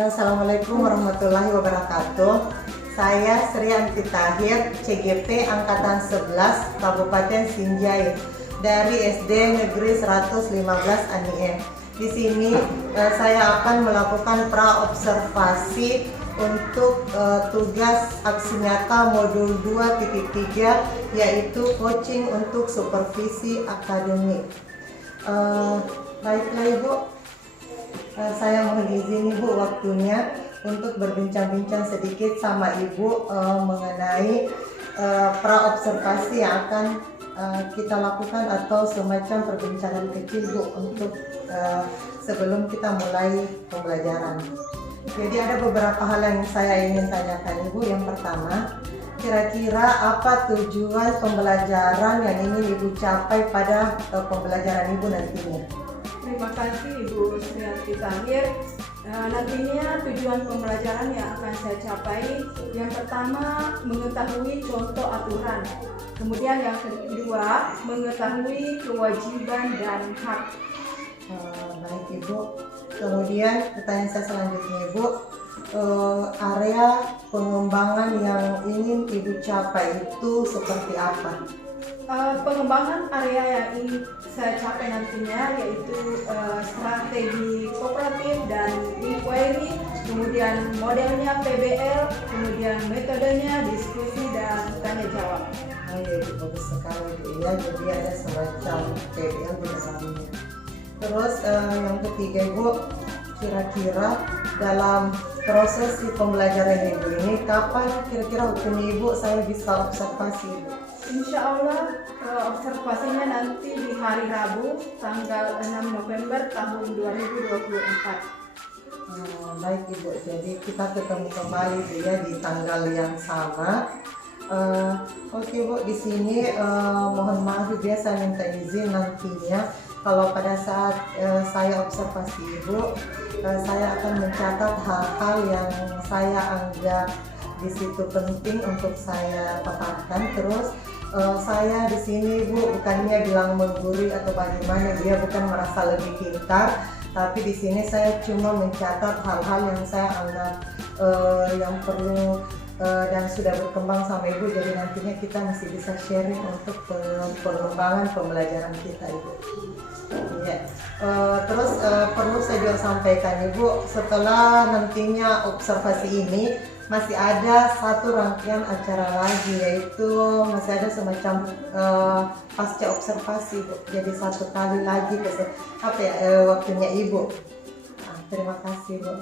Assalamualaikum warahmatullahi wabarakatuh. Saya Sri Anti Tahir, CGP Angkatan 11, Kabupaten Sinjai, dari SD Negeri 115 Aniem. Di sini saya akan melakukan praobservasi untuk tugas aksi nyata modul 2.3, yaitu coaching untuk supervisi akademik. Baiklah Ibu, saya mohon izin Ibu waktunya untuk berbincang-bincang sedikit sama Ibu mengenai praobservasi yang akan kita lakukan atau semacam perbincangan kecil Bu untuk sebelum kita mulai pembelajaran. Jadi ada beberapa hal yang saya ingin tanyakan Ibu. Yang pertama, kira-kira apa tujuan pembelajaran yang ingin Ibu capai pada pembelajaran Ibu nantinya? Terima kasih Ibu Sri Anti Tahir. Nantinya tujuan pembelajaran yang akan saya capai, yang pertama mengetahui contoh aturan, kemudian yang kedua mengetahui kewajiban dan hak. Baik Ibu. Kemudian pertanyaan saya selanjutnya Ibu, area pengembangan yang ingin Ibu capai itu seperti apa? Pengembangan area yang ingin saya capai nantinya yaitu strategi kooperatif dan inquiry, kemudian modelnya PBL, kemudian metodenya diskusi dan tanya jawab. Ya Ibu, bagus sekali Bu ya. Jadi ada semacam PBL di dalamnya. Terus yang ketiga Ibu, kira-kira dalam proses pembelajaran Ibu ini kapan kira-kira waktunya Ibu saya bisa observasi Ibu? Insya Allah observasinya nanti di hari Rabu tanggal 6 November tahun 2024. Baik Ibu, jadi kita ketemu kembali Bu ya di tanggal yang sama. Oke Bu, di sini mohon maaf ya, saya minta izin nantinya kalau pada saat saya observasi Ibu, saya akan mencatat hal-hal yang saya anggap di situ penting untuk saya paparkan. Terus saya di sini Bu bukannya bilang menggurui atau bagaimana, dia bukan merasa lebih pintar, tapi di sini saya cuma mencatat hal-hal yang saya anggap yang perlu dan sudah berkembang sama Ibu, jadi nantinya kita masih bisa sharing untuk pengembangan pembelajaran kita Ibu. Ya. Terus perlu saya juga sampaikan Ibu, setelah nantinya observasi ini masih ada satu rangkaian acara lagi, yaitu masih ada semacam pasca observasi Bu. Jadi satu kali lagi waktunya Ibu. Terima kasih Bu.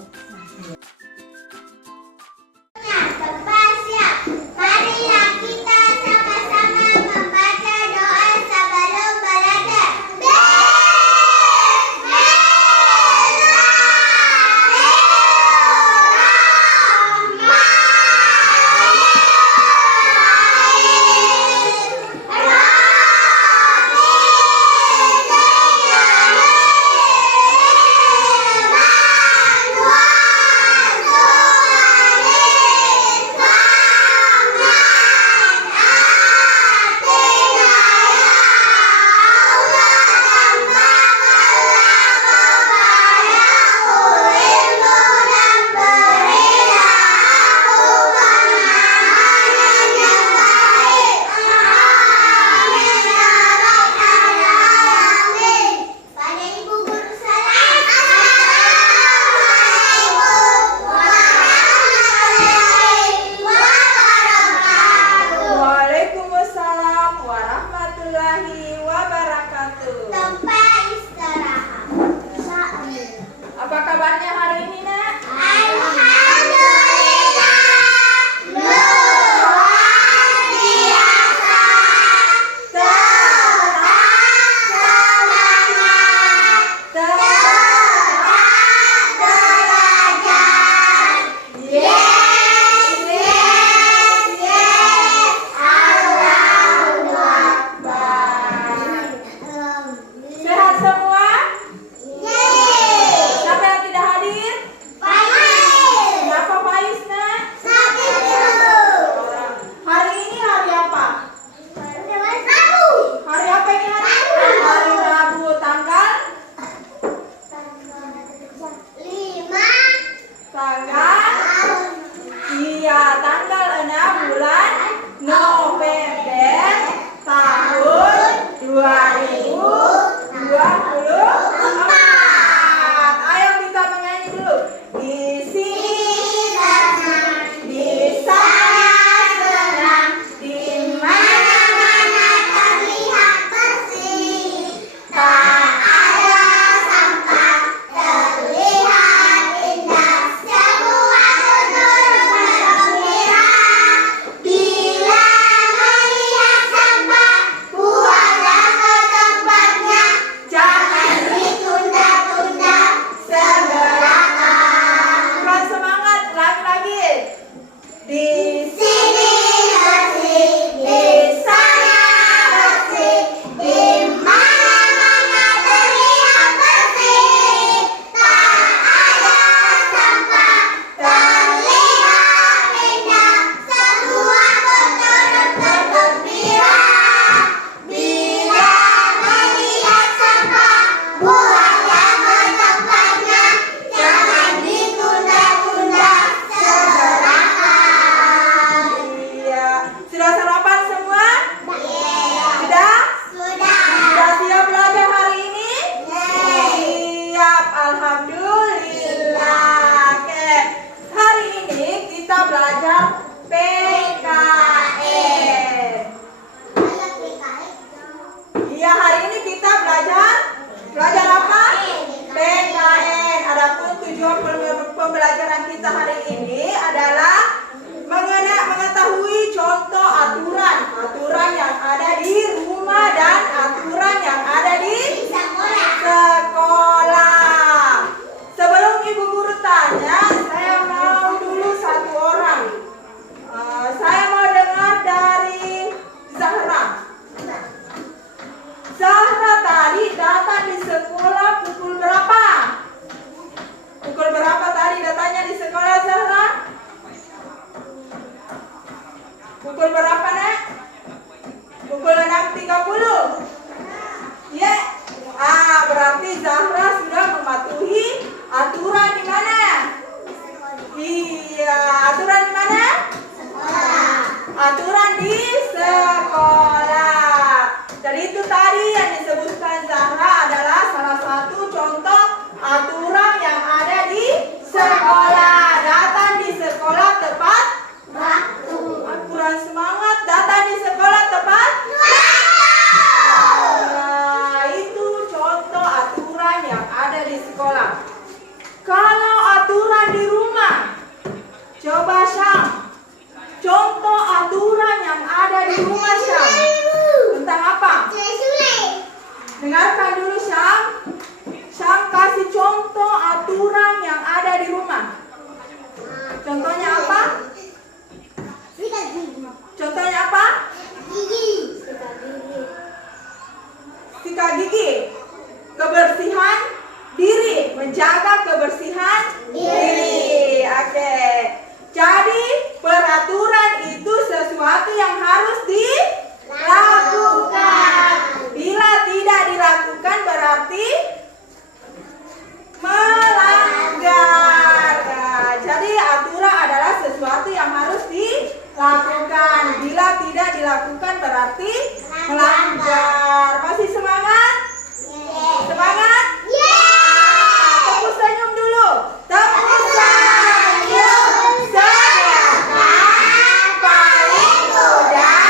datang di sekolah pukul berapa? Pukul berapa tadi datangnya di sekolah, Zahra? Pukul berapa, Nek? Pukul 6.30. Ya. Berarti Zahra sudah mematuhi aturan di mana? Iya, aturan di mana? Aturan di sekolah. Jadi itu tadi yang disebutkan Zahra adalah salah satu contoh aturan yang ada di sekolah. Datang di sekolah tepat waktu. Kurang semangat. Datang di sekolah tepat waktu. Nah, itu contoh aturan yang ada di sekolah. Kalau aturan di rumah, coba Syam. Contoh aturan yang ada di rumah, Syam. Tentang apa? Dengarkan dulu, Syam. Syam kasih contoh aturan yang ada di rumah. Contohnya apa? Contohnya apa? Sikat gigi. Kebersihan diri. Menjaga kebersihan diri. Oke. Jadi peraturan itu sesuatu yang harus dilakukan. Bila tidak dilakukan berarti melanggar. Nah, jadi aturan adalah sesuatu yang harus dilakukan. Bila tidak dilakukan berarti melanggar. Masih semangat? Semangat? Tepuk senyum dulu. Tepuk senyum. Sedangkan paling mudah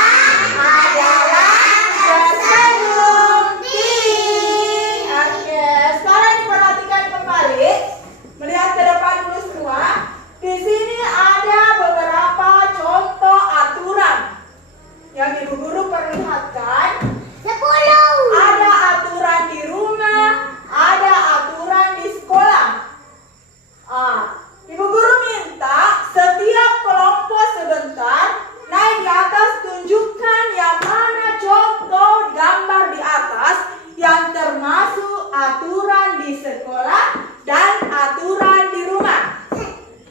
adalah tersenyum dingin. Oke, sekarang diperhatikan kembali. Melihat ke depan dulu semua. Di sini ada beberapa contoh aturan yang Ibu Guru perlihatkan. 10. Ada aturan di rumah, ada aturan di sekolah. Ibu Guru minta setiap kelompok sebentar naik di atas, tunjukkan yang mana contoh gambar di atas yang termasuk aturan di sekolah dan aturan di rumah.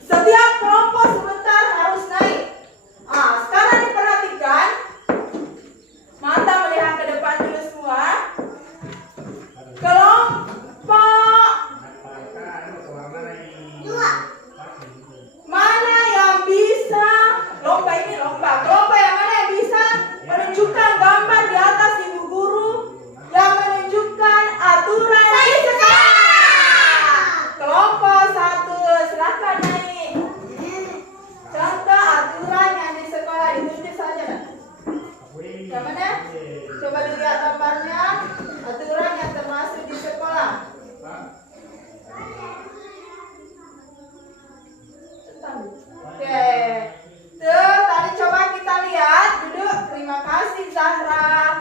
Setiap kelompok sebentar harus naik. Sekarang diperhatikan. Mata melihat ke depan dulu semua. Kelompok mana yang bisa lomba ini lomba. Kelompok yang mana yang bisa menunjukkan gambar di atas Ibu Guru yang menunjukkan aturan di sekolah. Kelompok 1, silakan naik. Contoh aturan yang di sekolah ditunjuk saja, nak. Yang mana? Coba dilihat gambarnya. Aturan yang termasuk di sekolah. Oke. Tuh, tadi coba kita lihat. Duduk. Terima kasih, Zahra.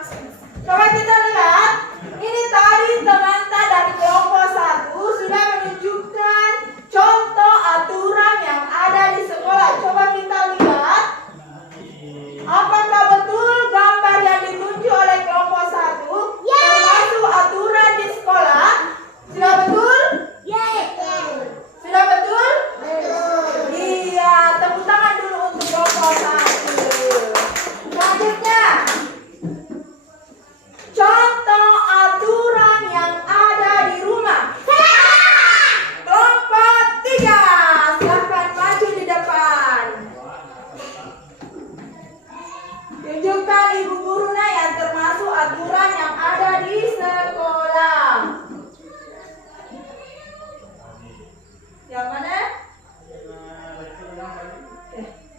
Coba kita lihat. Ini tadi teman-teman dari kelompok 1 sudah menunjukkan contoh aturan yang ada di sekolah. Coba kita lihat. Apakah betul gambar yang ditunjuk oleh kelompok 1 termasuk aturan di sekolah? Sudah betul? Sudah betul? Iya, tepuk tangan dulu untuk kelompok 1. Selanjutnya, contoh aturan yang ada di rumah. Kelompok 3, silakan maju di depan. Tunjukkan Ibu Guru yang termasuk aturan yang ada di sekolah. Yang mana?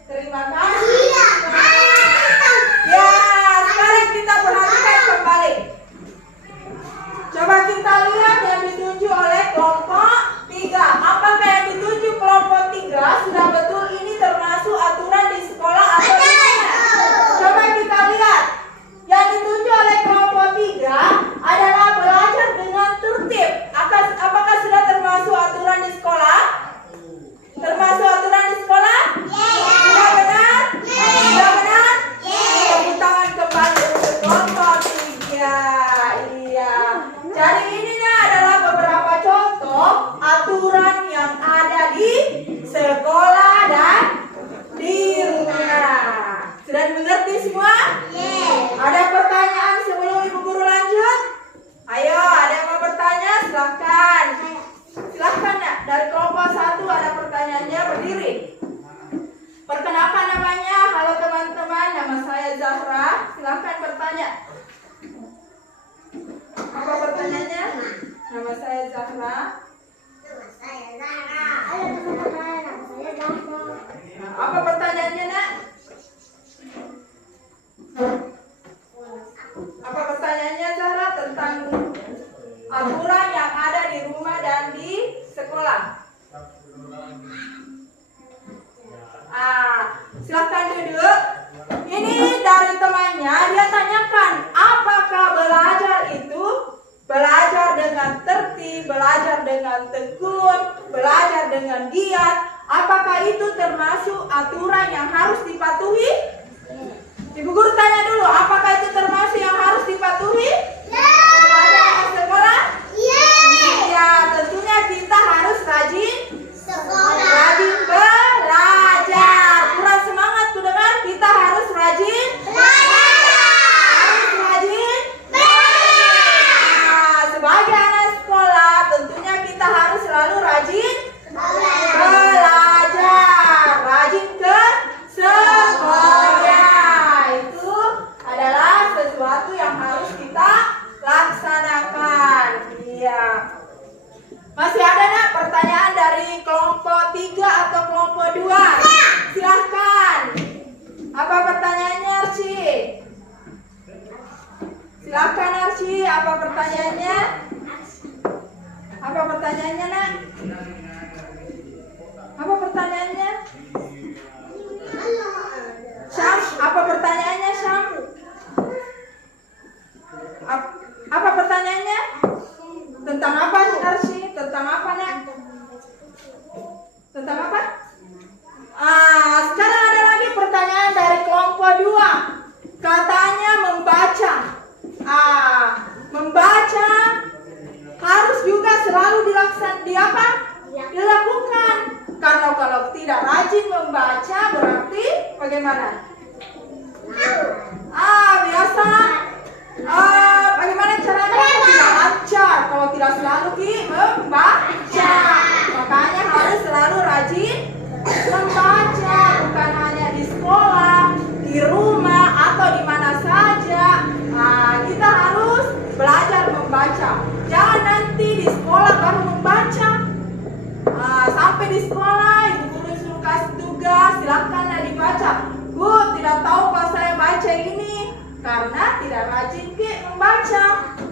Terima kasih. Ya, sekarang kita perhatikan kembali. Coba kita lihat yang ditunjuk oleh kelompok 3. Apakah yang ditunjuk kelompok 3 sudah betul ini termasuk aturan di sekolah atau tidak? Coba kita lihat. Yang ditunjuk oleh kelompok 3 adalah belajar dengan tertib. Apakah sudah termasuk aturan di sekolah? Termasuk aturan di sekolah? Sudah benar? Sudah benar? Tepuk tangan kembali untuk kelompok 3. Iya. Jadi Zahra? Nah, apa pertanyaannya, Nak? Apa pertanyaannya, Zahra, tentang aturan yang ada di rumah dan di sekolah? Silahkan duduk. Ini dari temannya, dia tanyakan, apakah belajar itu belajar dengan tertib, belajar dengan tekun, belajar dengan giat, apakah itu termasuk aturan yang harus dipatuhi? Ibu guru tanya dulu, apakah itu termasuk yang harus dipatuhi? Belajar di sekolah? Iya, tentunya kita harus rajin rajin belajar. Kurang semangat ku dengar, kita harus rajin sebagai anak sekolah, tentunya kita harus selalu rajin belajar, rajin ke sekolah. Itu adalah sesuatu yang harus kita laksanakan. Iya. Masih ada, Nak, pertanyaan dari kelompok 3 atau kelompok 2? Silahkan. Apa pertanyaannya, Arsy? Silahkan, Arsy. Apa pertanyaannya? Apa pertanyaannya, Nak? Apa pertanyaannya? Syam, apa pertanyaannya, Syam? Apa pertanyaannya? Tentang apa, Arsy? Tentang apa, Nak? Tentang apa? Sekarang ada lagi pertanyaan dari kelompok 2. Katanya membaca. Membaca harus juga selalu dilakukan. Karena kalau tidak rajin membaca berarti bagaimana? Biasa. Bagaimana caranya? Tidak lancar kalau tidak selalu membaca. Makanya harus selalu rajin membaca, bukan hanya di sekolah, di rumah atau di mana saja. Kita harus belajar membaca. Jangan nanti di sekolah baru membaca. Sampai di sekolah ibu guru suruh kasih tugas, silakanlah dibaca. Bu, tidak tahu kalau saya baca ini karena tidak rajin membaca.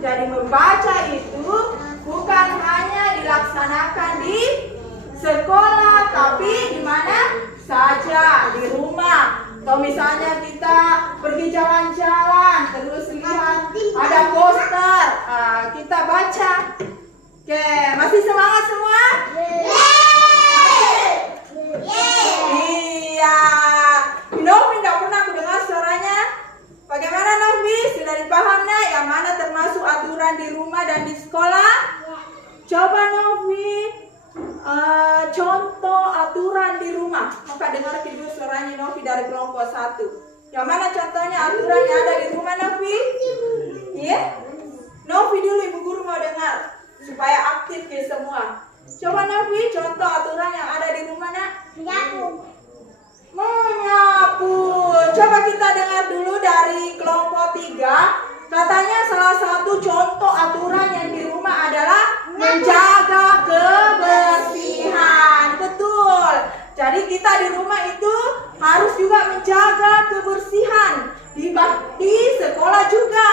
Jadi membaca itu bukan hanya dilaksanakan di sekolah, tapi di mana saja, di rumah. Atau misalnya kita pergi jalan-jalan, terus lihat ada poster, kita baca. Oke, masih semangat semua? Iya. Novi tidak pernah aku dengar suaranya. Bagaimana, Novi? Sudah dipaham, Nak? Yang mana termasuk aturan di rumah dan di sekolah? Coba, Novi, contoh aturan di rumah. Maka dengar dulu suaranya Novi dari kelompok 1. Yang mana contohnya aturan yang ada di rumah, Novi? Iya? Novi dulu, ibu guru mau dengar supaya aktif ya semua. Coba, Novi, contoh aturan yang ada di rumah, Nak. Menyapu. Coba kita dengar dulu dari kelompok 3. Katanya salah satu contoh aturan yang di rumah adalah menjaga kebersihan. Betul. Jadi kita di rumah itu harus juga menjaga kebersihan. Di sekolah juga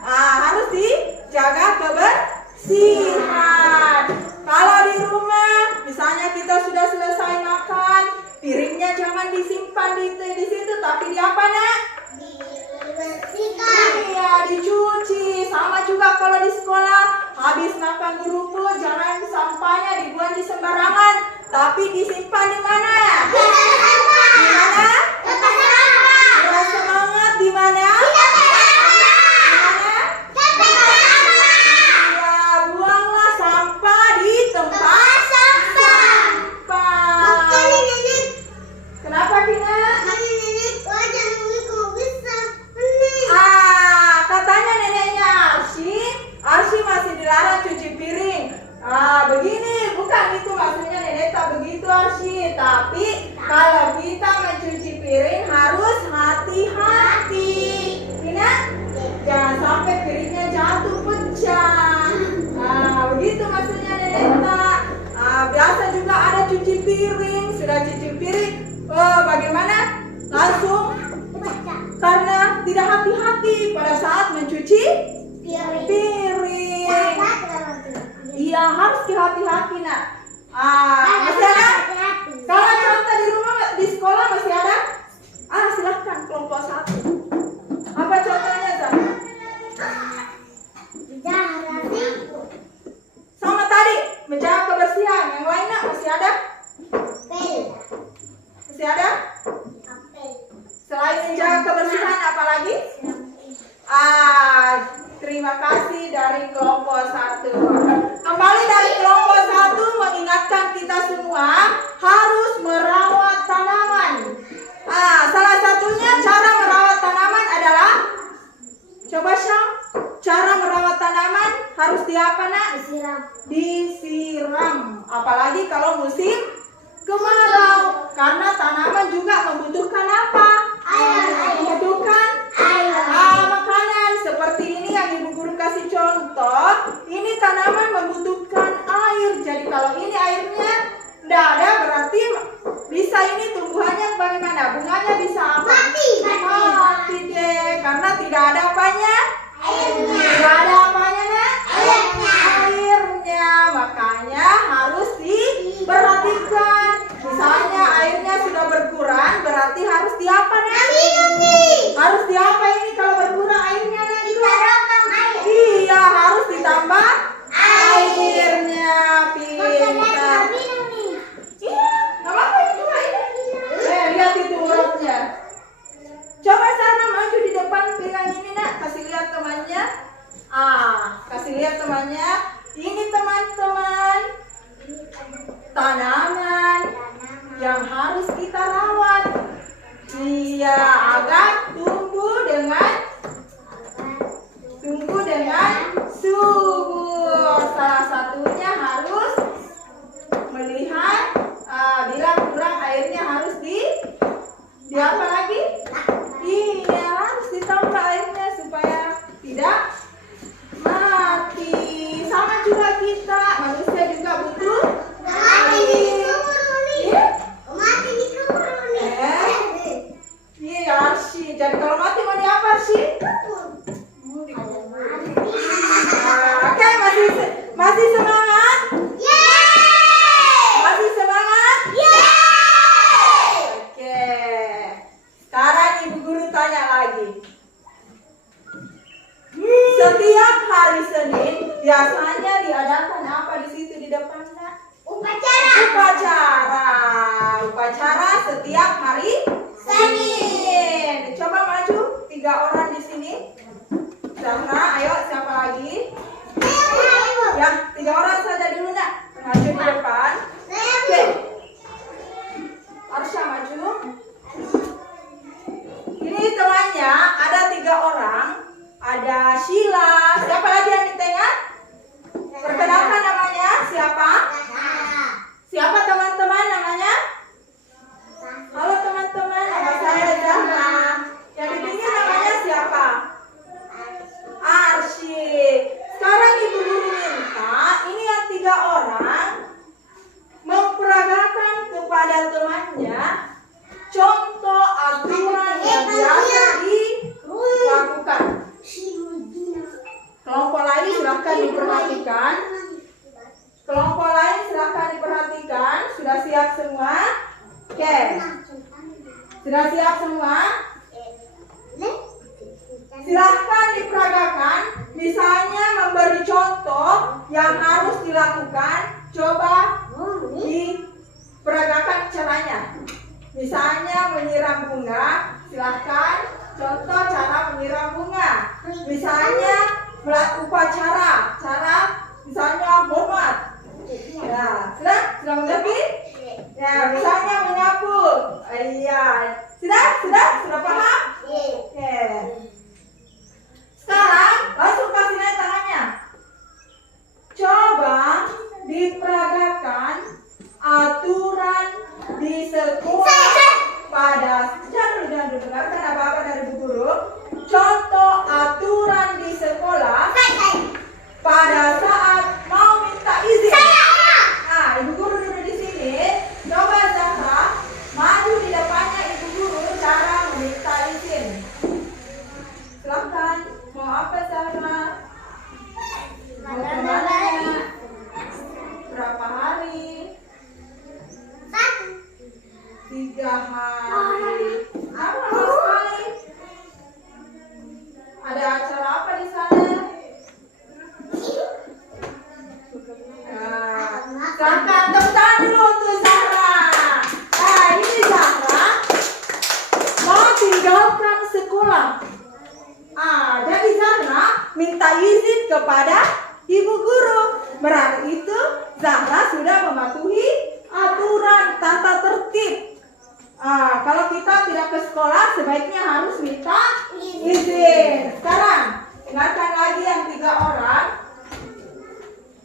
harus dijaga kebersihan. Kalau di rumah, misalnya kita sudah selesai makan, piringnya jangan disimpan di situ, tapi di apa, Nak? Iya, dicuci. Sama juga kalau di sekolah, habis makan kerupuk jangan sampahnya dibuang di sembarangan, tapi disimpan di mana? Di mana? Kurang semangat, di mana? Buanglah sampah di tempat sampah. Kenapa, Kina? Katanya neneknya Arsy masih dilarang cuci piring. Begini, bukan itu maksudnya nenek tak begitu, Arsy. Tapi kalau kita mencuci piring harus hati-hati. Ingat? Jangan sampai piringnya jatuh pecah. Begitu maksudnya nenek. hati-hati nak. Masih ada? Kalau contoh di rumah, di sekolah masih ada? Silahkan kelompok 1. Apa contohnya, Zah? Sama tadi, menjaga kebersihan. Yang lainnya masih ada? Masih ada? Selain menjaga kebersihan, apa lagi? Terima kasih dari kelompok 1. Kembali dari kelompok 1 mengingatkan kita semua harus merawat tanaman. Salah satunya cara merawat tanaman adalah, coba Syam, cara merawat tanaman harus diapa nak? Disiram. Apalagi kalau musim kemarau, karena tanaman juga membutuhkan apa? Membutuhkan makanan. Seperti ini yang Ibu Guru kasih contoh. Ini tanaman membutuhkan air. Jadi kalau ini airnya tidak ada, berarti bisa ini tumbuhannya bagaimana? Bunganya bisa apa? Mati deh, karena tidak ada apanya? Tidak ada apanya nak? Airnya. Makanya harus diperhatikan. Misalnya airnya sudah berkurang, berarti harus diapa nak? Harus diapa ini kalau berkurang airnya nak? Iya, harus ditambah airnya. Pintar. Iya, nggak apa-apa ini juga ini. Lihat itu urapnya. Coba sana maju di depan, bilang ini nak, kasih lihat temannya. Kasih lihat temannya. Ini teman-teman tanaman yang harus kita rawat. Iya, agar tumbuh dengan subur. Salah satunya harus melihat bila kurang airnya harus di apa lagi? Iya, harus ditambah airnya supaya tidak mati. Sama juga kita, manusia juga butuh air. Iya, Arsi. Jadi kalau mati mau diapa sih? Oke, masih semangat? Masih semangat? Oke. Sekarang Ibu Guru tanya lagi. Setiap hari Senin biasanya diadakan apa di situ di depannya? Upacara setiap hari Senin. Coba maju 3 orang di sini. Zahra, ayo siapa lagi? Ya, 3 orang saja dulu nak. Maju di depan. Oke. Arsha maju. Ini temannya ada 3 orang. Ada Sheila. Siapa lagi yang di tengah? Perkenalkan namanya siapa? Siapa teman-teman namanya? Halo teman-teman, nama saya Zahra. Yang di pinggir namanya siapa? Arsy. Sekarang Ibu Guru minta ini yang 3 orang memperagakan kepada temannya contoh aturan yang biasa dilakukan. Kelompok lain silahkan diperhatikan. Sudah siap semua? Oke. Sudah siap semua? Silahkan diperagakan. Misalnya memberi contoh yang harus dilakukan. Coba diperagakan caranya. Misalnya menyiram bunga. Silahkan contoh cara menyiram bunga. Misalnya upacara, cara misalnya hormat. Ya, sudah mengerti? Ya, misalnya menyapu. Iya, sudah paham? Oke. Sekarang langsung kasih naik tangannya.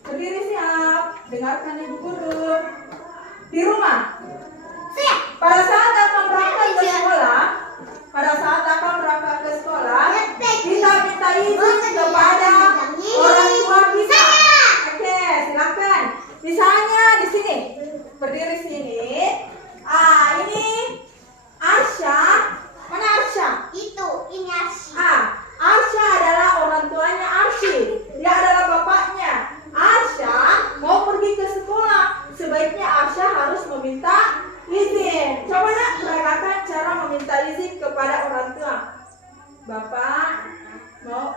Berdiri siap. Dengarkan ibu guru. Di rumah. Pada saat akan berangkat ke sekolah, kita minta izin kepada orang tua kita. Oke, silakan. Misalnya di sini, berdiri sini. Ini Arsya. Mana Arsya? Ini Arsy. Arsya adalah orang tuanya Arsy. Dia adalah bapaknya. Arsya mau pergi ke sekolah. Sebaiknya Arsya harus meminta izin. Coba nak peragakan cara meminta izin kepada orang tua. Bapak mau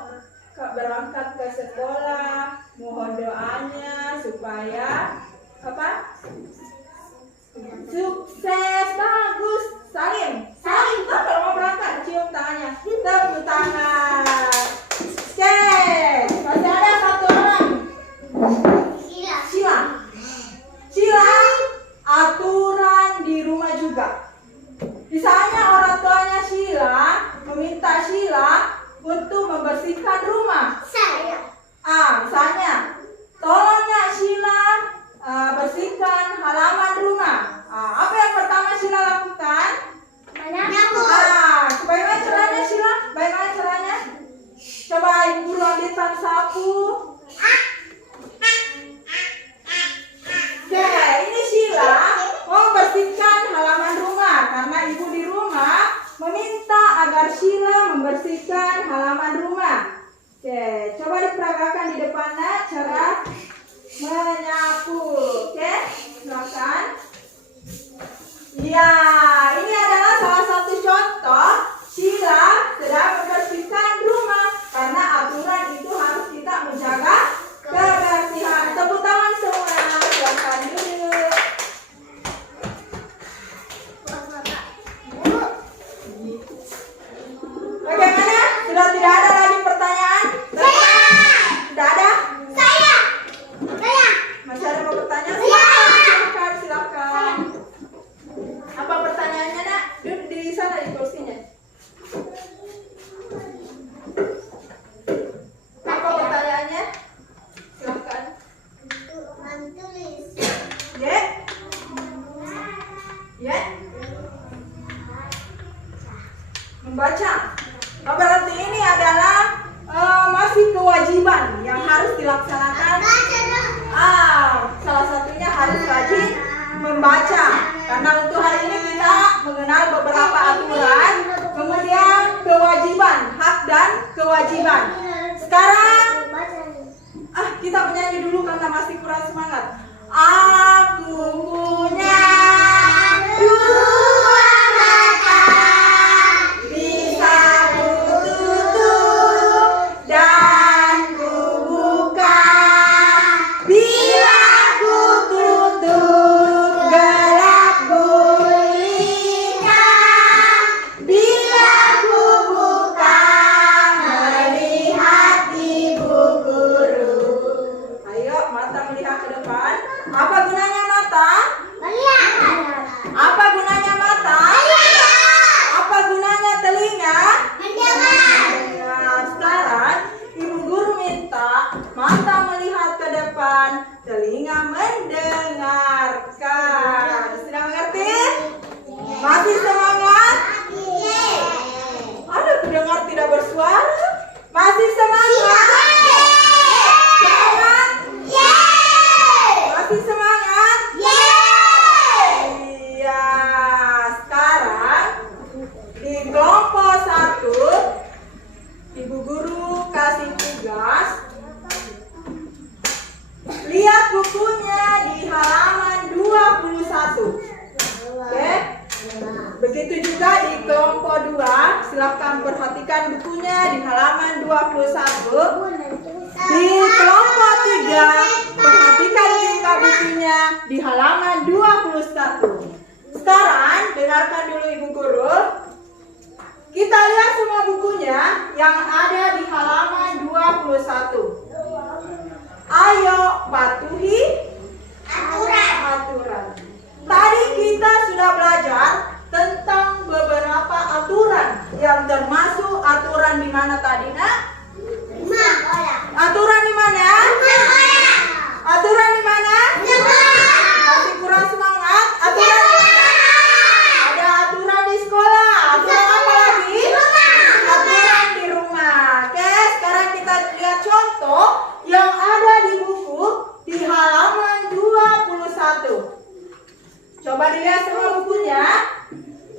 berangkat ke sekolah, mohon doanya supaya sukses, bagus. Salim kan kalau mau berangkat, cium tangannya, tepuk tangan. Oke, masih ada satu orang. Sila aturan di rumah juga. Misalnya orang tuanya Sila meminta Sila untuk membersihkan rumah. Misalnya, tolong nak Sila bersihkan halaman rumah. Apa yang pertama Sila lakukan? Bagaimana caranya Sila? Bagaimana caranya? Coba ibu guru ambilkan sapu. Oke, ini Sila mau bersihkan halaman rumah karena ibu di rumah meminta agar Sila membersihkan halaman rumah. Oke, coba diperagakan di depannya cara menyapu. Oke, silakan. Ya, ini adalah salah satu contoh Sila sedang membersihkan rumah karena aturan itu harus kita menjaga kebersihan. Tepuk tangan semua. Silakan duduk. Bagaimana? Sudah tidak ada lagi pertanyaan? Tidak ada? Masih ada mau bertanya? Silakan. Apa pertanyaannya nak? Duduk di sana di kursinya. Apa pertanyaannya? Silakan. Ya? Membaca. Berarti ini adalah masih kewajiban yang harus dilaksanakan. Salah satunya harus rajin membaca. Karena untuk hari ini kita mengenal beberapa aturan, kemudian kewajiban, hak dan kewajiban. Sekarang kita menyanyi dulu karena masih kurang semangat. Aku punya dua mata, bisa kututup dan kubuka. Bila kututup gelap gulita, bila kubuka melihat ibu guru. Ayo mata melihat ke depan. Apa gunanya mata? Apa gunanya mata? Apa gunanya telinga? Nah, sekarang ibu guru minta mata melihat ke depan, telinga mendengarkan. Sudah mengerti? Masih semangat? Ada pendengar tidak bersuara? Masih semangat? Semangat? Masih semangat? Iya. Sekarang di kelompok 1 ibu guru kasih tugas. Lihat bukunya di halaman 21. Oke? Begitu juga di kelompok 2, silakan perhatikan bukunya di halaman 21. Di kelompok 3, perhatikan juga bukunya di halaman 21. Sekarang dengarkan dulu ibu guru. Kita lihat semua bukunya yang ada di halaman 21. Ayo patuhi aturan. Tadi kita sudah belajar tentang beberapa aturan yang termasuk aturan di mana tadi nak? Aturan di mana? Coba dilihat semua bukunya.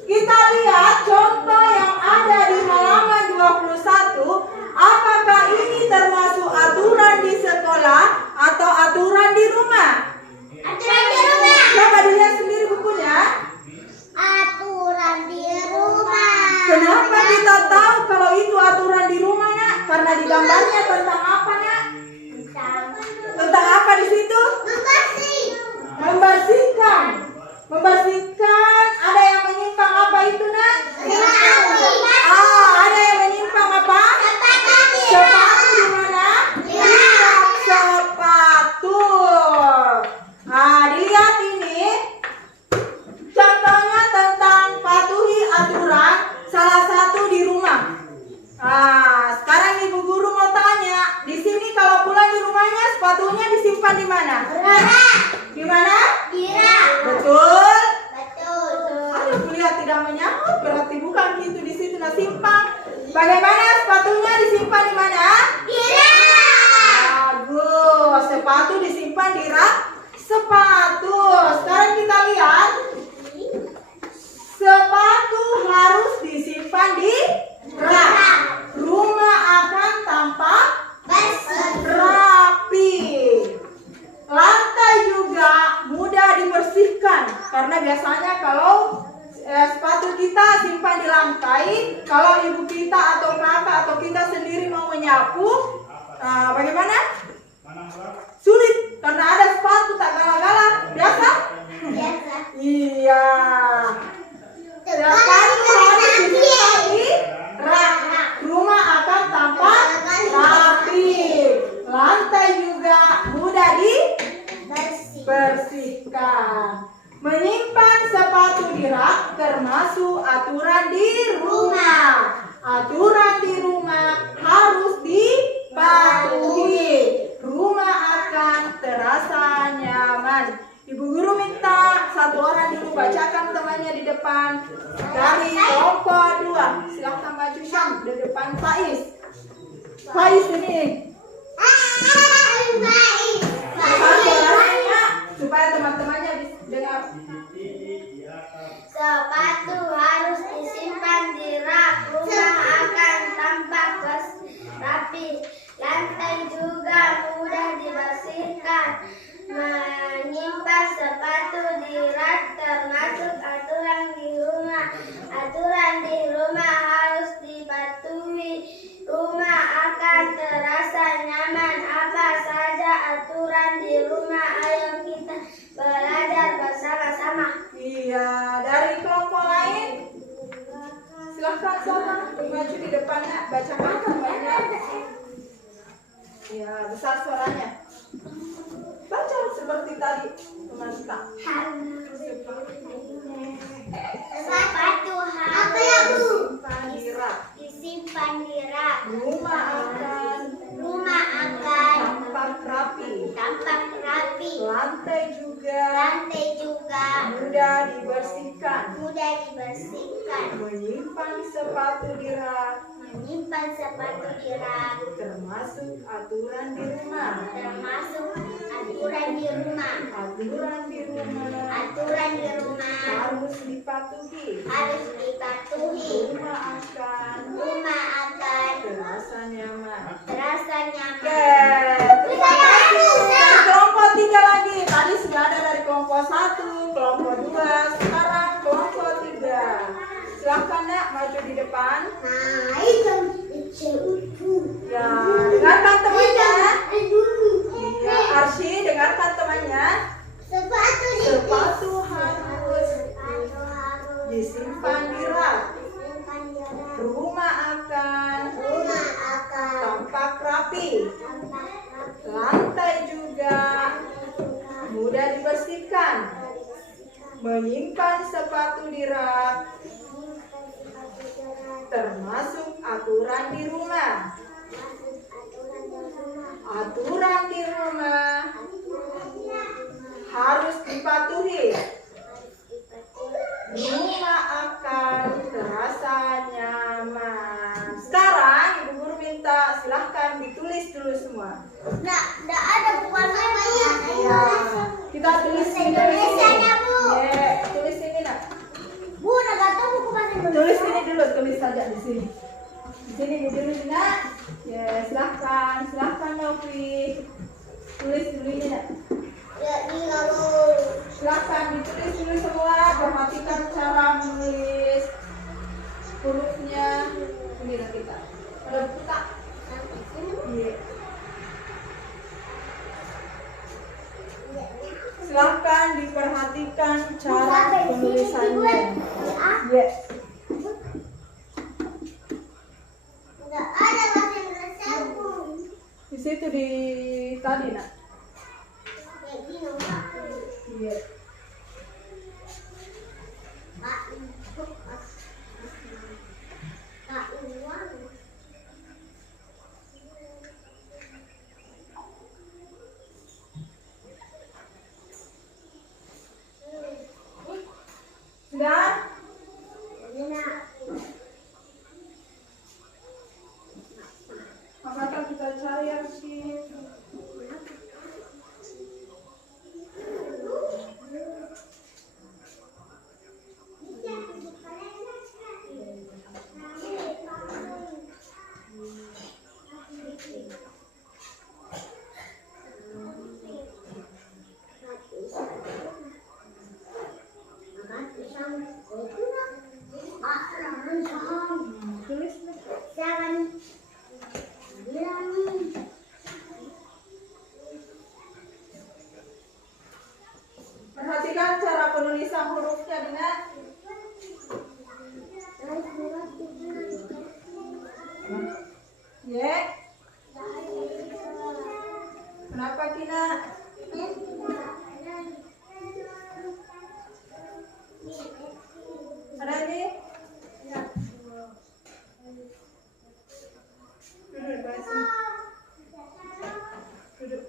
Kita lihat contoh yang ada di halaman 21. Apakah ini termasuk aturan di sekolah atau aturan di rumah? Aturan di rumah. Coba dilihat sendiri bukunya. Aturan di rumah. Kenapa kita tahu kalau itu aturan di rumah, Nak? Karena di gambarnya tentang apa, Nak? Tentang apa di situ? Membersih. Membersihkan. Membersihkan. Ada yang menyimpang apa itu, Nak? Ada yang menyimpang apa? Sepatu di mana? Di rak sepatu. Nah, dilihat ini. Contohnya tentang patuhi aturan salah satu di rumah. Nah, sekarang Ibu Guru mau tanya, di sini kalau pulang di rumahnya sepatunya disimpan di mana? Di mana? Betul. Aduh, kulihat tidak menyahut, berarti bukan gitu di situ nah simpang. Bagaimana sepatunya disimpan di mana? Bagus, sepatu disimpan di rak sepatu. Sekarang kita lihat, sepatu harus disimpan di rak. Rumah akan tampak rapi. Lantai juga mudah dibersihkan karena biasanya kalau sepatu kita simpan di lantai, kalau ibu kita atau kakak atau kita sendiri mau menyapu, bagaimana? Sulit karena ada sepatu tak galak-galak. Biasa? Iya. Sepatu harus disimpan di rak. Rumah akan tampak rapi. Lantai juga mudah dibersihkan. Menyimpan sepatu di rak termasuk aturan di rumah. Aturan di rumah harus dipatuhi. Rumah akan terasa nyaman. Ibu Guru minta satu orang dulu bacakan temannya di depan dari kelompok 2. Silahkan maju Syam di depan Faiz. Faiz ini. Besar suaranya supaya teman-temannya bisa dengar. Sepatu harus disimpan di rak. Rumah akan tampak rapi. Lantai juga mudah dibersihkan. Menyimpan sepatu di rak termasuk aturan di rumah. Aturan di rumah harus dipatuhi. Rumah akan terasa nyaman. Apa saja aturan di rumah? Ayo kita belajar bersama-sama. Iya, dari kelompok lain. Silahkan sama maju di depannya, bacakan temannya. Iya, besar suaranya. Baca seperti tadi teman kita. Sepatu harus Disimpan di rak. disimpan di rak. Rumah akan tampak rapi. Lantai juga mudah dibersihkan. Menyimpan sepatu di rak termasuk aturan di rumah. Aturan di rumah harus dipatuhi. Rumah akan terasa nyaman. Oke, terima kasih. Dari kelompok 3 lagi. Tadi sudah ada dari kelompok 1, kelompok 2, sekarang kelompok 3. Silahkan Nak maju di depan. Ya, dengarkan temannya. Ya, Arsy dengarkan temannya. Sepatu harus disimpan di rak. Rumah akan tampak rapi. Lantai juga mudah dibersihkan. Menyimpan sepatu di rak termasuk aturan di rumah. Aturan di rumah harus dipatuhi. Rumah akan terasa nyaman. Sekarang Ibu Guru minta silahkan ditulis dulu semua. Nggak ada bukan namanya. Ya, kita tulis Indonesia-nya, Bu. Silahkan diperhatikan cara penulisannya. Ya. Nggak ada bahasa Inggris pun. Di situ di tadi nak. Kayak gini, Pak. Iya. Pak, Pak Iwan. Sudah? Ini nak. Apakah kita cari arsip? Tulis. Perhatikan cara penulisan hurufnya dengan Y. Kenapa Kina? Ada ini? Duduk, Basi. Duduk.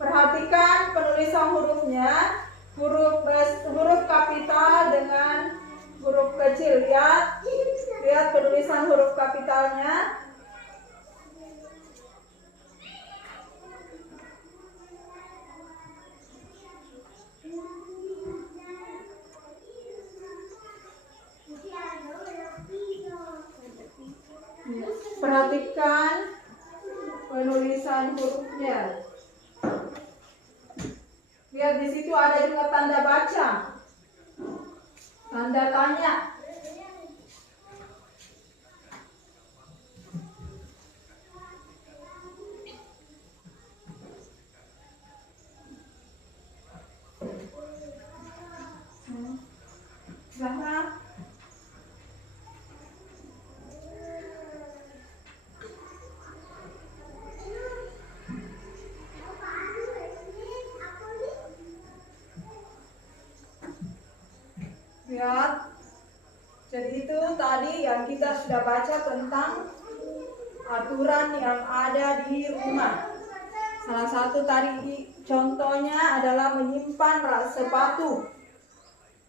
Perhatikan penulisan hurufnya, huruf kapital dengan huruf kecil. Lihat penulisan huruf kapitalnya. Perhatikan penulisan hurufnya. Lihat di situ ada juga tanda baca, tanda tanya. Zahra. Lihat. Jadi itu tadi yang kita sudah baca tentang aturan yang ada di rumah. Salah satu tadi contohnya adalah menyimpan rak sepatu.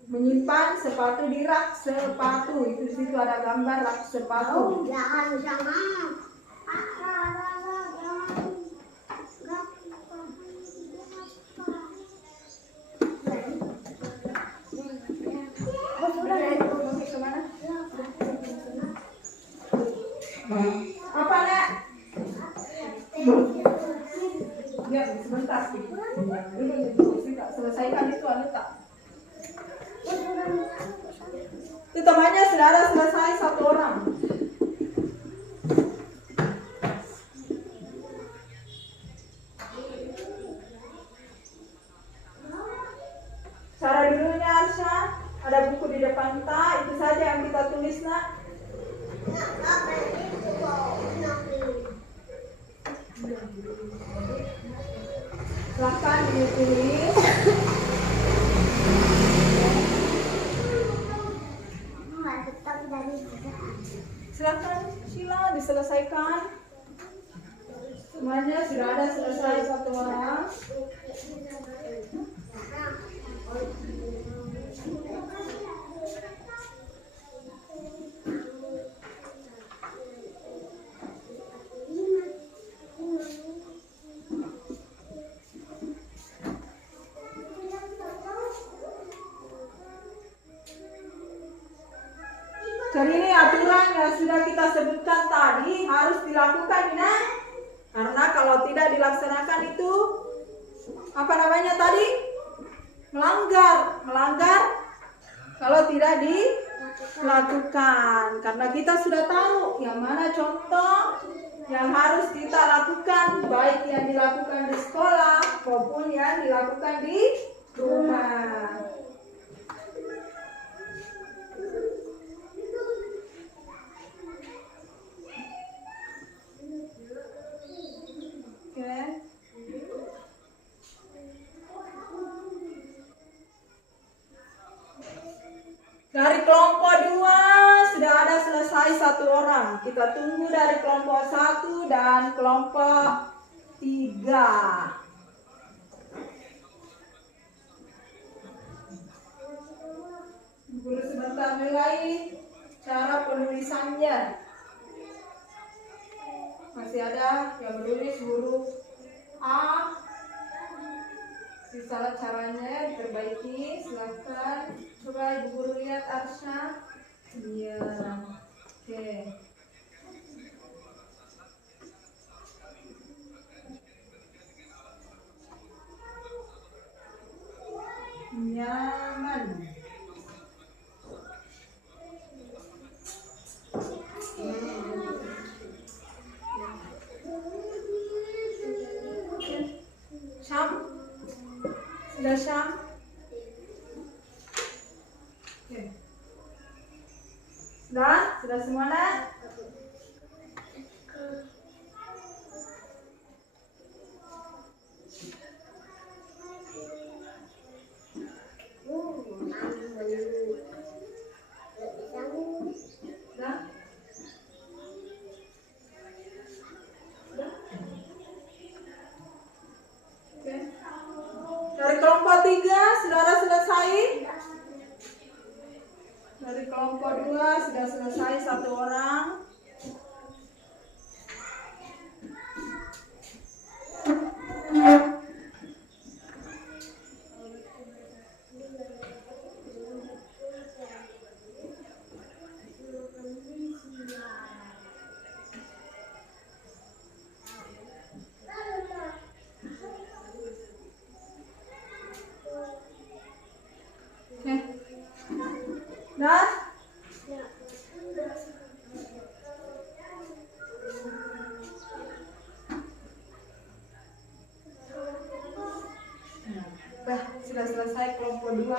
Menyimpan sepatu di rak sepatu. Itu di situ ada gambar rak sepatu. Jangan. Apa nak? Ya sebentar. Selesaikan itu tak? Itu temannya sudah ada selesai satu orang. Cara dulunya Arsha, ada buku di depan tak, itu saja yang kita tulis nak. Silahkan ditulis. Silahkan Sheila diselesaikan. Semuanya sudah ada selesai satu orang. Jadi ini aturan yang sudah kita sebutkan tadi harus dilakukan, Mina. Karena kalau tidak dilaksanakan itu apa namanya tadi? Melanggar kalau tidak dilakukan. Karena kita sudah tahu yang mana contoh yang harus kita lakukan, baik yang dilakukan di sekolah maupun yang dilakukan di rumah. Oke. Dari kelompok 2 sudah ada selesai 1 orang. Kita tunggu dari kelompok 1 dan kelompok 3. Guru sebentar mulai cara penulisannya. Masih ada yang menulis huruf A. Bisa caranya diperbaiki, silahkan. Coba Ibu Guru lihat Arsha. Iya. Oke. Nyaman. Syam. Sudah Syam? Oke. Sudah semuanya? Sudah? Oke. Dari kelompok 3 saudara selesai. Dari kelompok 2 sudah selesai 1 orang. Oke. Nah, sudah selesai kelompok 2.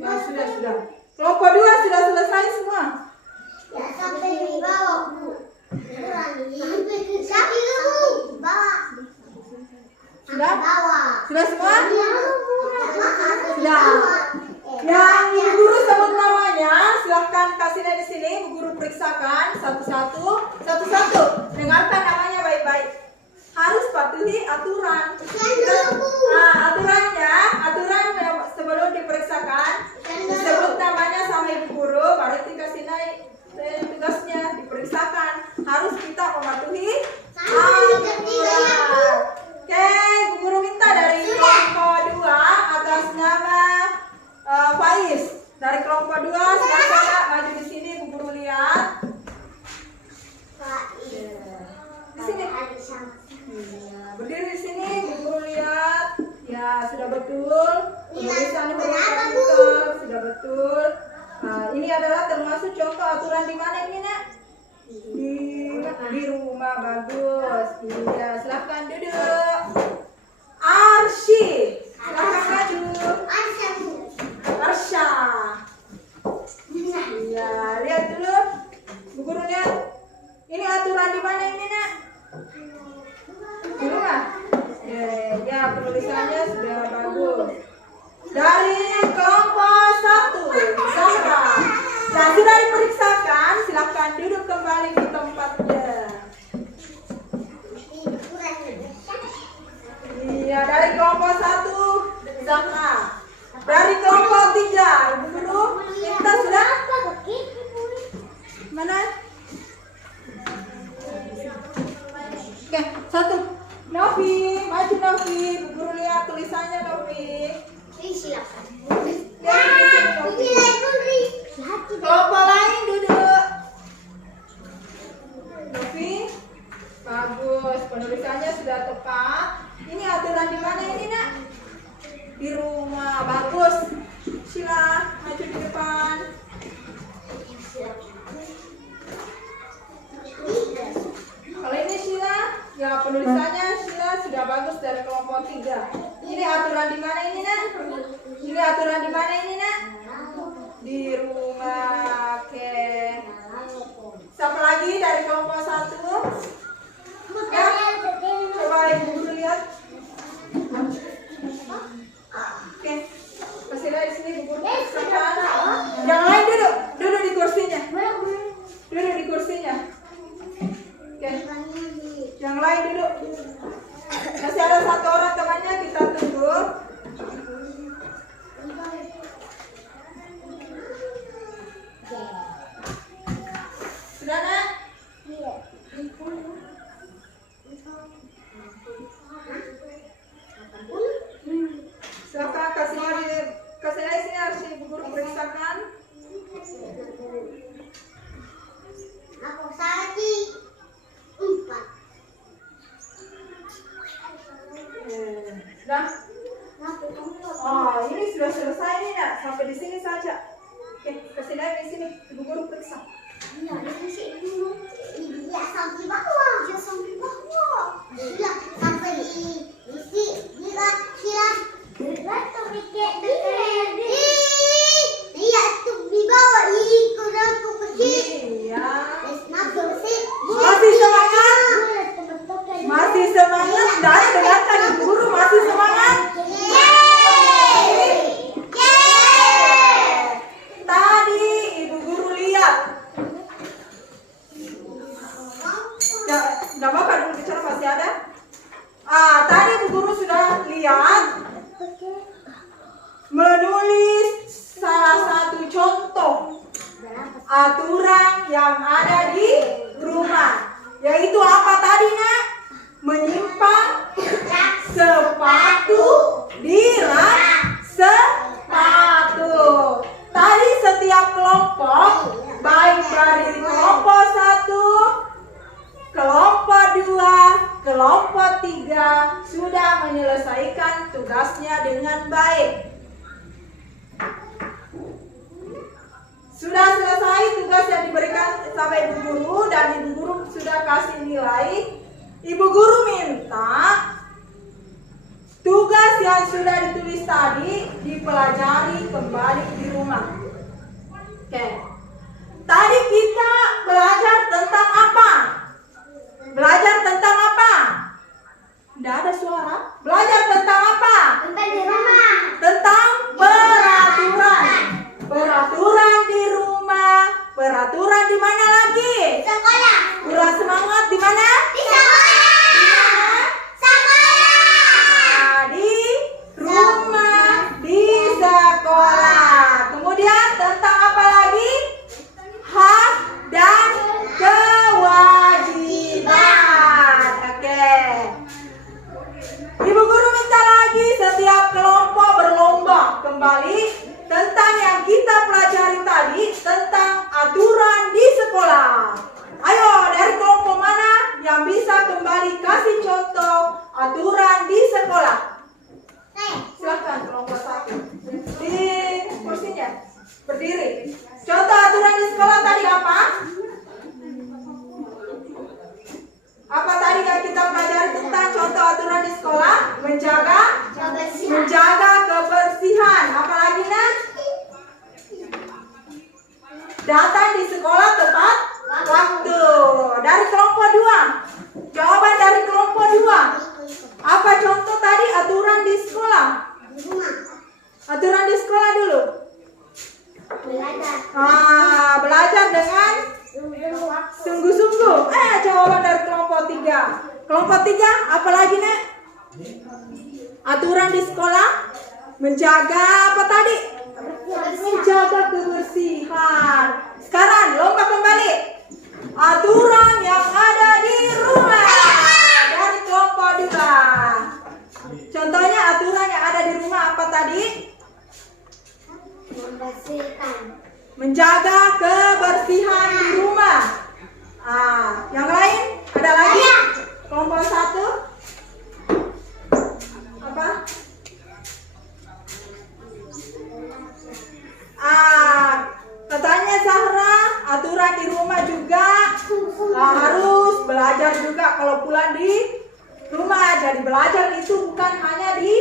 Ya, sudah. Kelompok 2 sudah selesai semua. Ya, sampai di bawah, Bu. Sampai ke bawah. Sudah? Bawah. Sudah semua? Sudah. Yang Ibu Guru sebut namanya, silahkan kasihnya di sini. Ibu Guru periksakan satu-satu. Dengarkan namanya baik-baik. Harus patuhi aturan. Aturan sebelum diperiksakan disebut namanya sama Ibu Guru, baru dikasih naik tugasnya diperiksakan. Harus kita mematuhi aturan. Oke, Ibu Guru minta dari kelompok 2 atas nama Faiz. Dari kelompok 2 silakan maju di sini, Ibu Guru lihat. Di sini. Berdiri di sini, Ibu Guru lihat. Ya, sudah betul. Penulisan sudah betul. Nah, ini adalah termasuk contoh aturan di mana ini, Nak? Di rumah. Bagus. Iya, silahkan duduk. Arsy, silahkan maju. Arsya. Iya, lihat dulu. Bu Guru lihat. Ini aturan di mana ini, Nak? Di rumah. Ya, penulisannya sudah bagus. Dari kelompok 1, Zahra. Nah, sudah diperiksakan, silakan duduk kembali di tempatnya. Iya, dari kelompok berusaha. Dari kelompok 3, Ibu Guru minta sudah? Mana? Oke, 1. Novi, maju Novi. Ibu Guru lihat tulisannya Novi. Silakan. Lihat di sini, Novi. Kelompok lain duduk. Novi, bagus. Penulisannya sudah tepat. Ini aturan di mana ini, Nak? Di rumah. Bagus. Sila, maju di depan. Kalau ini Sila, ya penulisannya Sila sudah bagus dari kelompok 3. Ini aturan di mana ini, Nak? Ini aturan di mana ini, Nak? Di rumah. Oke. Siapa lagi dari kelompok 1? Ya, coba Ibu Guru lihat. Oke, masih ada di sini Ibu Guru. Yang lain duduk di kursinya. Duduk di kursinya. Oke, yang lain duduk. Masih ada 1 orang temannya, kita tunggu. Sudah, Nak? Silakan kasih sini harus Ibu Guru periksakan. Aku tadi 4. Sudah? Oh, ini sudah selesai nih, Nak. Sampai di sini saja. Oke, kasih lihat di sini. Ibu Guru periksa. Iya, sampai bawah. Ya, sampai bawah. Iya, sampai di sila. Betul, iya, itu di bawah. Ini kurangku kecil. Iya. Masih semangat? Masih semangat? Dan dengarkan Ibu Guru masih semangat? Tadi Ibu Guru lihat. Gak apa-apa dulu bicara masih ada. Tadi Ibu Guru sudah lihat menulis salah satu contoh aturan yang ada di rumah, yaitu apa tadi, Nak? Menyimpan sepatu di rak sepatu. Tadi setiap kelompok, baik dari kelompok 1, kelompok 2, kelompok 3 sudah menyelesaikan tugasnya dengan baik. Sudah selesai tugas yang diberikan sama Ibu Guru dan Ibu Guru sudah kasih nilai. Ibu Guru minta tugas yang sudah ditulis tadi dipelajari kembali di rumah. Oke. Tadi kita belajar tentang apa? Belajar tentang apa? Tidak ada suara. Belajar tentang apa? Tentang peraturan. Peraturan di rumah. Peraturan di mana lagi? Sekolah. Kurang semangat di mana? Di sekolah. Sekolah. Di rumah, di sekolah. Kemudian tentang apa lagi? Hak dan kewajiban. Oke. Ibu Guru minta lagi setiap kelompok berlomba kembali tentang yang kita pelajari tadi, tentang aturan di sekolah. Ayo, dari kelompok mana yang bisa kembali kasih contoh aturan di sekolah? Silakan kelompok 1. Di kursinya berdiri. Contoh aturan di sekolah tadi apa? Apa tadi yang kita pelajari tentang contoh aturan di sekolah? Menjaga kebersihan. Apalagi, Nak? Datang di sekolah tepat waktu. Dari kelompok 2. Jawaban dari kelompok 2. Apa contoh tadi aturan di sekolah? Aturan di sekolah dulu. Belajar dengan sungguh-sungguh. Jawaban dari kelompok 3. Kelompok 3, apalagi, Nek? Aturan di sekolah? Menjaga apa tadi? Menjaga kebersihan. Sekarang lomba kembali. Aturan yang ada di rumah dari kelompok 2. Contohnya aturan yang ada di rumah apa tadi? Membersihkan. Menjaga kebersihan di rumah. Yang lain ada lagi? Kelompok 1 apa? Katanya Zahra, aturan di rumah juga harus belajar juga kalau pulang di rumah. Jadi belajar itu bukan hanya di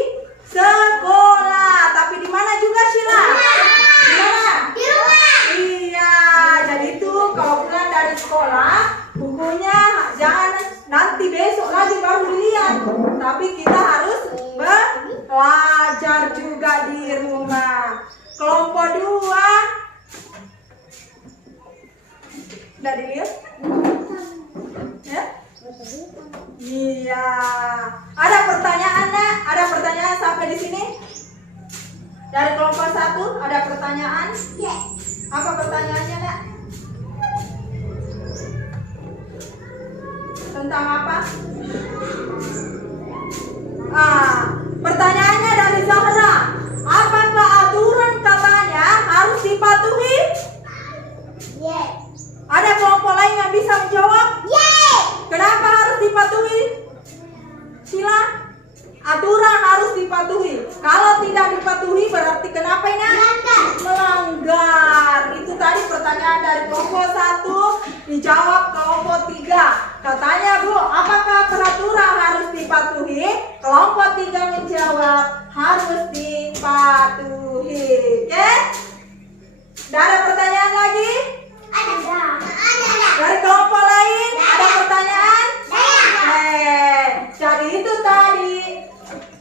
sekolah, tapi di mana juga Sheila? Di mana? Di rumah. Iya, jadi itu kalau pulang dari sekolah, bukunya jangan nanti besok lagi baru dilihat, tapi kita harus belajar juga di rumah. Kelompok 2 udah dilihat? Ya? Iya. Ada pertanyaan, Nak? Ada pertanyaan sampai di sini? Dari kelompok 1 ada pertanyaan? Apa pertanyaannya, Nak? Tentang apa? Pertanyaannya dari Zahra. Apakah aturan katanya harus dipatuhi? Ada kelompok lain yang bisa menjawab? Kenapa harus dipatuhi? Sila, aturan harus dipatuhi. Kalau tidak dipatuhi berarti kenapa ini? Melanggar. Itu tadi pertanyaan dari kelompok 1 dijawab kelompok 3. Katanya, Bu, apakah peraturan harus dipatuhi? Kelompok 3 menjawab harus dipatuhi. Oke? Tidak ada pertanyaan lagi? Dari kelompok lain ada pertanyaan? Jadi itu tadi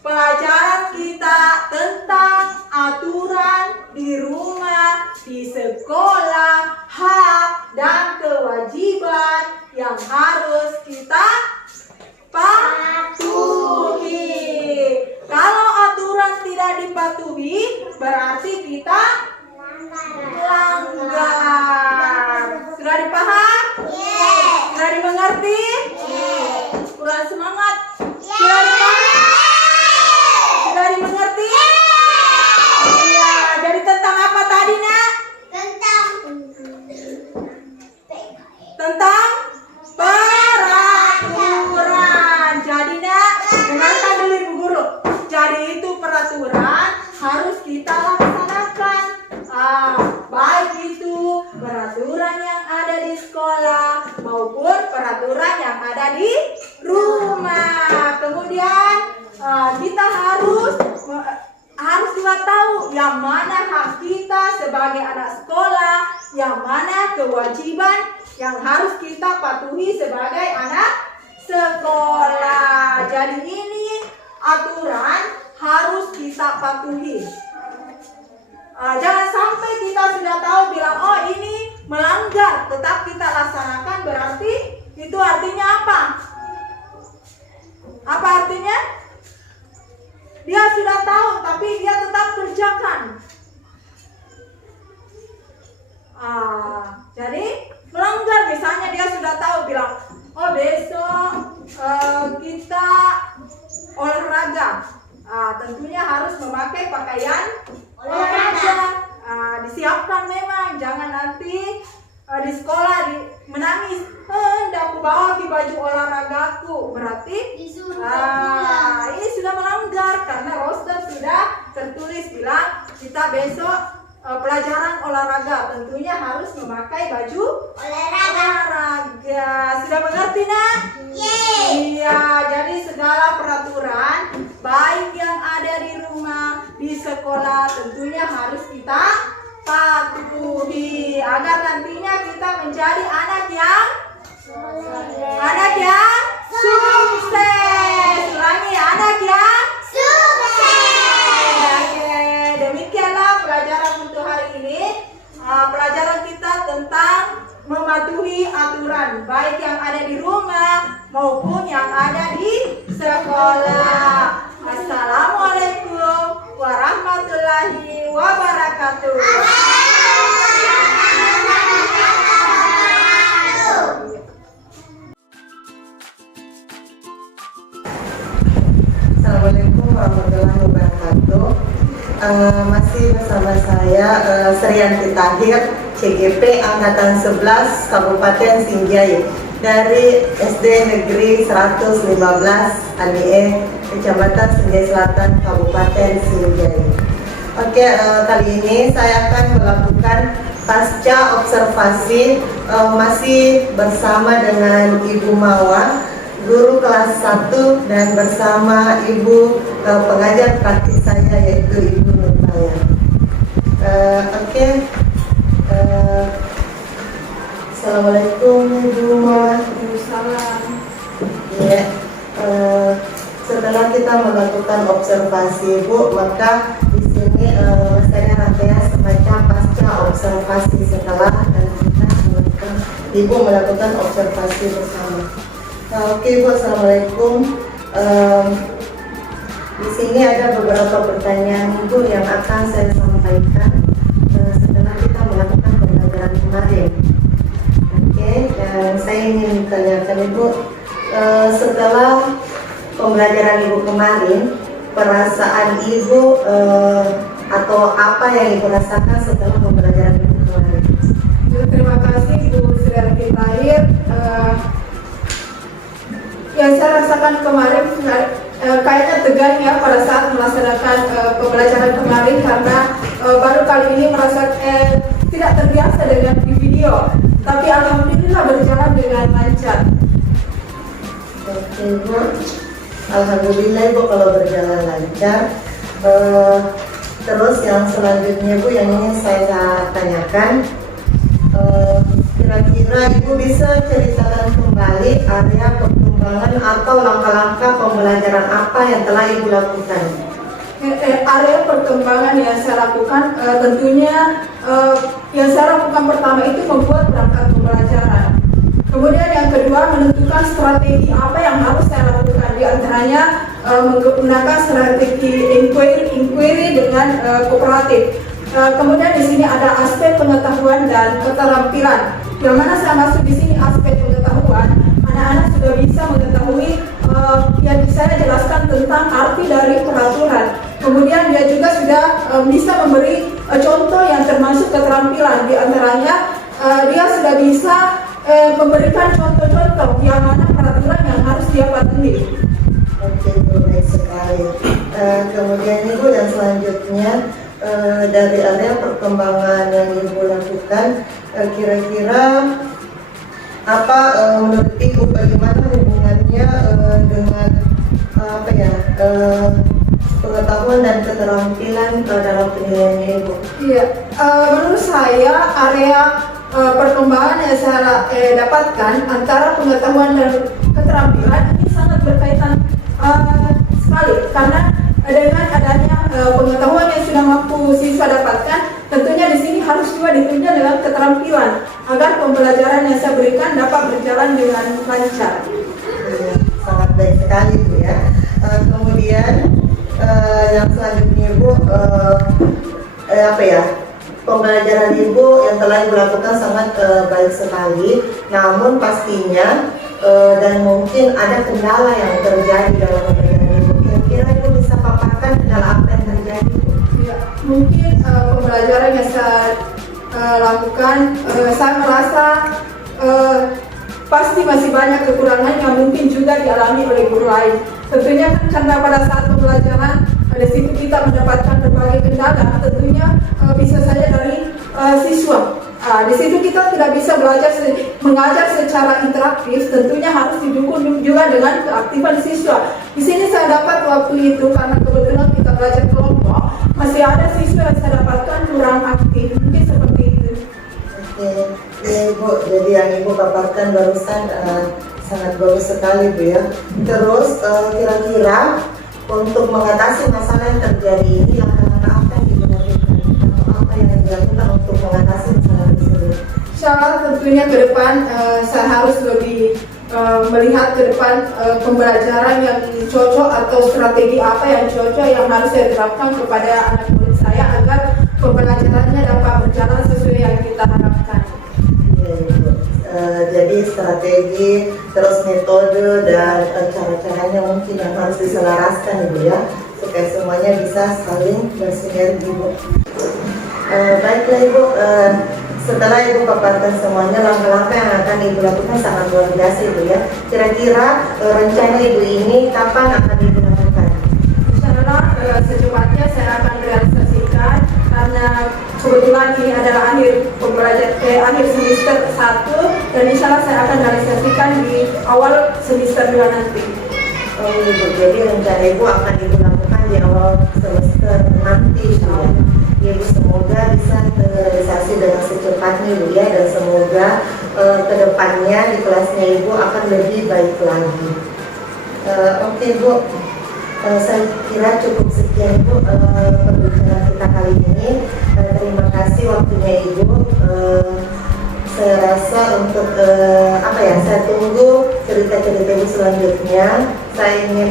pelajaran kita tentang aturan di rumah, di sekolah, hak dan kewajiban yang harus kita patuhi. Kalau aturan tidak dipatuhi, berarti kita melanggar. Sudah dipaham? Sudah dimengerti? Kurang semangat? Sudah dipaham? Sudah dimengerti? Iya. Jadi tentang apa tadi, Nak? Tentang peraturan. Jadi, Nak, dengarkan dulu Ibu Guru. Jadi itu peraturan harus kita laksanakan. Baik itu peraturan yang ada di sekolah maupun peraturan yang ada di rumah. Kemudian kita harus juga tahu yang mana hak kita sebagai anak sekolah, yang mana kewajiban yang harus kita patuhi sebagai anak sekolah. Jadi ini aturan harus kita patuhi. Jangan sampai kita sudah tahu bilang, oh ini melanggar, tetap kita laksanakan, berarti itu artinya apa? Apa artinya? Dia sudah tahu, tapi dia tetap kerjakan. Jadi melanggar, misalnya dia sudah tahu bilang, oh besok kita olahraga. Tentunya harus memakai pakaian olahraga. Disiapkan memang, jangan nanti di sekolah menangis, hendak aku bawa di baju olahragaku, berarti ini sudah melanggar karena roster sudah tertulis bilang kita besok pelajaran olahraga, tentunya harus memakai baju olahraga. Sudah mengerti, Nak? Iya, jadi segala peraturan baik yang ada di rumah, di sekolah tentunya harus kita patuhi agar nantinya kita menjadi anak yang sukses. Ulangi, anak yang sukses. Oke, demikianlah pelajaran untuk hari ini. Pelajaran kita tentang mematuhi aturan baik yang ada di rumah maupun yang ada di sekolah. Assalamualaikum warahmatullahi wabarakatuh. Assalamualaikum warahmatullahi wabarakatuh. Masih bersama saya Sriyanti Tahir, CGP Angkatan 11 Kabupaten Sinjai dari SD Negeri 115 ADE Kecamatan Sinjai Selatan Kabupaten Sinjai. Oke, kali ini saya akan melakukan pasca observasi masih bersama dengan Ibu Mawa, guru kelas 1, dan bersama ibu pengajar praktik saya yaitu Ibu Nurmaya. Oke. Assalamualaikum Ibu Mawa. Waalaikumsalam. Ya, setelah kita melakukan observasi Ibu, maka di sini saya rangkaian semacam pasca observasi setelah dan kita melakukan Ibu melakukan observasi bersama. Oke Bu, Assalamualaikum. Di sini ada beberapa pertanyaan Ibu yang akan saya sampaikan setelah kita melakukan pembelajaran kemarin. Oke, dan saya ingin tanyakan Ibu, setelah pembelajaran Ibu kemarin, perasaan Ibu atau apa yang Ibu rasakan setelah pembelajaran Ibu kemarin? Terima kasih Bu Sriyanti Tahir. Yang saya rasakan kemarin kayaknya tegang ya pada saat melaksanakan pembelajaran kemarin, karena baru kali ini merasa tidak terbiasa dengan di video, tapi alhamdulillah berjalan dengan lancar. Oke Bu, alhamdulillah Ibu kalau berjalan lancar. Terus yang selanjutnya Bu yang ingin saya tanyakan, kira-kira Ibu bisa ceritakan kembali area perkembangan atau langkah-langkah pembelajaran apa yang telah Ibu lakukan? Area perkembangan yang saya lakukan tentunya yang saya lakukan pertama itu membuat perangkat pembelajaran. Kemudian yang kedua, menentukan strategi apa yang harus saya lakukan, di antaranya menggunakan strategi inquiry dengan kooperatif. Kemudian di sini ada aspek pengetahuan dan keterampilan. Yang mana saya masuk di sini aspek pengetahuan, anak-anak sudah bisa mengetahui yang saya jelaskan tentang arti dari peraturan. Kemudian dia juga sudah bisa memberi contoh yang termasuk keterampilan. Di antaranya dia sudah bisa memberikan contoh-contoh yang mana peraturan yang harus dia patuhi. Oke, baik sekali. Kemudian Ibu yang selanjutnya, dari area perkembangan yang Ibu lakukan, kira-kira apa menurut Ibu bagaimana hubungannya dengan apa ya pengetahuan dan keterampilan dalam penilaiannya Ibu? Iya, menurut saya area perkembangan yang saya dapatkan antara pengetahuan dan keterampilan ini sangat berkaitan sekali, karena dengan adanya pengetahuan yang sudah mampu siswa dapatkan, tentunya di sini harus juga ditunjang dengan keterampilan agar pembelajaran yang saya berikan dapat berjalan dengan lancar. Sangat baik sekali Bu ya. Kemudian yang selanjutnya Bu, apa ya, pembelajaran Ibu yang telah Ibu lakukan sangat baik sekali. Namun pastinya dan mungkin ada kendala yang terjadi dalam pembelajaran Ibu. Kira-kira Ibu bisa paparkan kendala apa yang terjadi Bu? Ya, mungkin pembelajaran yang saya lakukan, saya merasa pasti masih banyak kekurangan yang mungkin juga dialami oleh guru lain. Tentunya kan karena pada saat pembelajaran di situ kita mendapatkan berbagai kendala, tentunya bisa saja dari siswa. Di situ kita tidak bisa mengajar secara interaktif, tentunya harus didukung juga dengan keaktifan siswa. Di sini saya dapat waktu itu karena kebetulan kita belajar kelompok, masih ada siswa yang saya dapatkan kurang aktif, mungkin seperti itu. Oke, ya Ibu, jadi yang Ibu paparkan barusan sangat bagus sekali Bu ya. Terus kira-kira untuk mengatasi masalah yang terjadi ini, langkah-langkah apa yang dilakukan atau apa yang dilakukan untuk mengatasi masalah tersebut? Insyaallah tentunya ke depan saya harus lebih melihat ke depan pembelajaran yang cocok atau strategi apa yang cocok yang harus saya terapkan kepada anak murid saya agar pembelajarannya dapat berjalan sesuai yang kita harapkan. Iya, Ibu. Jadi strategi, terus metode dan cara-caranya mungkin yang harus diselaraskan Ibu ya, supaya semuanya bisa saling bersinergi Ibu. Baiklah Ibu, setelah Ibu paparkan semuanya, langkah-langkah yang akan Ibu lakukan sangat luar biasa Ibu ya. Kira-kira rencana Ibu ini kapan akan Ibu lakukan? Insyaallah secepatnya saya akan realisasikan, karena kebetulan ini adalah akhir semester 1, dan insyaallah saya akan realisasikan di awal semester 2 nanti. Oh Ibu, jadi rencana Ibu akan Ibu lakukan di awal semester nanti Ibu ya. Ya Ibu, semoga bisa terrealisasi dengan secepatnya Ibu ya, dan semoga kedepannya di kelasnya Ibu akan lebih baik lagi. Oke Bu, saya kira cukup sekian Bu perbincangan kita kali ini. Terima kasih waktunya Ibu. Saya rasa untuk saya tunggu cerita-cerita Ibu selanjutnya. Saya ingin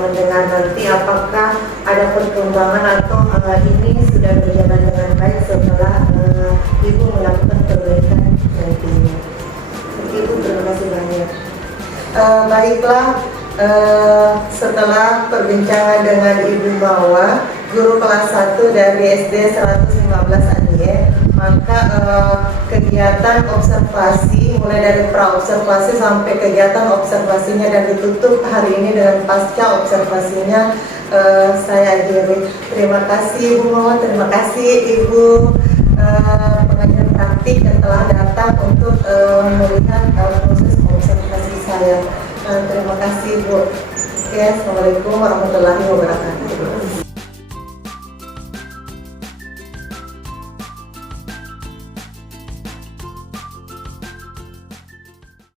mendengar nanti apakah ada perkembangan atau ini sudah berjalan dengan baik setelah Ibu melakukan perbaikan nantinya. Oke Ibu, terima kasih banyak. Baiklah, setelah perbincangan dengan Ibu Mawa, guru kelas 1 dari SD 115 Anie, maka kegiatan observasi mulai dari pra-observasi sampai kegiatan observasinya dan ditutup hari ini dengan pasca observasinya saya akhiri. Terima kasih Ibu Mawa, terima kasih Ibu pengajar praktik yang telah datang untuk melihat proses observasi saya. Terima kasih Bu. Oke, Assalamualaikum warahmatullahi wabarakatuh.